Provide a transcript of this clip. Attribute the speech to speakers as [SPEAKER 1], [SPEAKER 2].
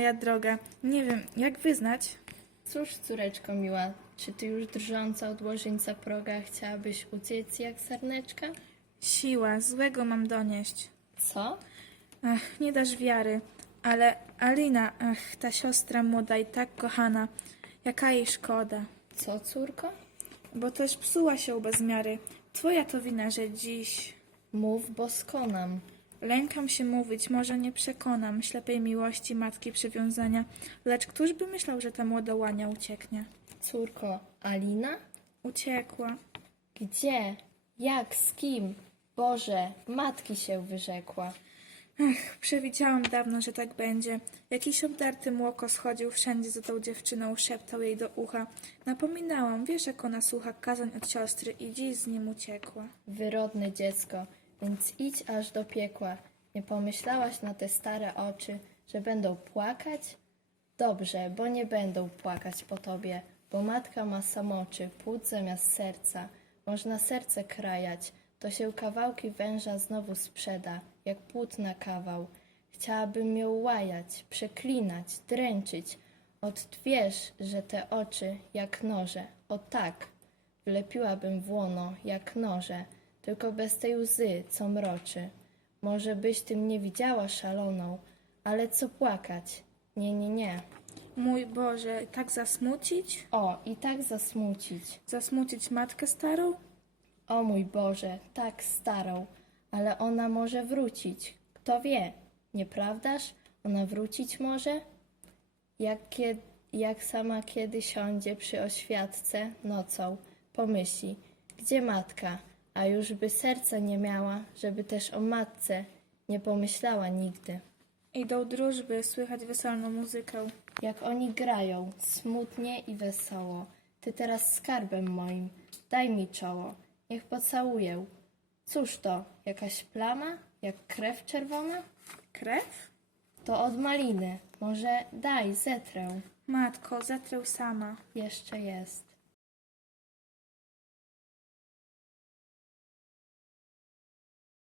[SPEAKER 1] Moja droga, nie wiem, jak wyznać?
[SPEAKER 2] Cóż, córeczko miła, czy ty już drżąca od łożyńca proga chciałabyś uciec jak sarneczka?
[SPEAKER 1] Siła, złego mam donieść.
[SPEAKER 2] Co?
[SPEAKER 1] Ach, nie dasz wiary. Ale Alina, ach, ta siostra młoda i tak kochana. Jaka jej szkoda.
[SPEAKER 2] Co, córko?
[SPEAKER 1] Bo też psuła się bez miary. Twoja to wina, że dziś...
[SPEAKER 2] Mów, bo skonam.
[SPEAKER 1] Lękam się mówić, może nie przekonam ślepej miłości matki przywiązania. Lecz któż by myślał, że ta młoda łania ucieknie?
[SPEAKER 2] Córko, Alina?
[SPEAKER 1] Uciekła.
[SPEAKER 2] Gdzie? Jak? Z kim? Boże, matki się wyrzekła.
[SPEAKER 1] Ach, przewidziałam dawno, że tak będzie. Jakiś obdarty młoko schodził wszędzie za tą dziewczyną, szeptał jej do ucha. Napominałam, wiesz jak ona słucha kazań od siostry i dziś z nim uciekła.
[SPEAKER 2] Wyrodne dziecko, więc idź aż do piekła. Nie pomyślałaś na te stare oczy, że będą płakać? Dobrze, bo nie będą płakać po tobie, bo matka ma samoczy, płód zamiast serca. Można serce krajać, to się kawałki węża znowu sprzeda, jak płód na kawał. Chciałabym ją łajać, przeklinać, dręczyć. Ot wiesz, że te oczy jak noże, o tak, Wlepiłabym w łono, jak noże, tylko bez tej łzy, co mroczy. Może byś tym nie widziała szaloną, ale co płakać? Nie, nie, nie.
[SPEAKER 1] Mój Boże, tak zasmucić?
[SPEAKER 2] O, i tak zasmucić.
[SPEAKER 1] Zasmucić matkę starą?
[SPEAKER 2] O mój Boże, tak starą, ale ona może wrócić. Kto wie, nieprawdaż? Ona wrócić może? Jak, kie- jak sama kiedy siądzie przy oświadce nocą, pomyśli, gdzie matka, a już by serca nie miała, żeby też o matce nie pomyślała nigdy.
[SPEAKER 1] Idą drużby, słychać weselną muzykę.
[SPEAKER 2] Jak oni grają, smutnie i wesoło. Ty teraz skarbem moim, daj mi czoło, niech pocałuję. Cóż to, jakaś plama, jak krew czerwona?
[SPEAKER 1] Krew?
[SPEAKER 2] To od maliny, może daj, zetrę.
[SPEAKER 1] Matko, zetrę sama.
[SPEAKER 2] Jeszcze jest.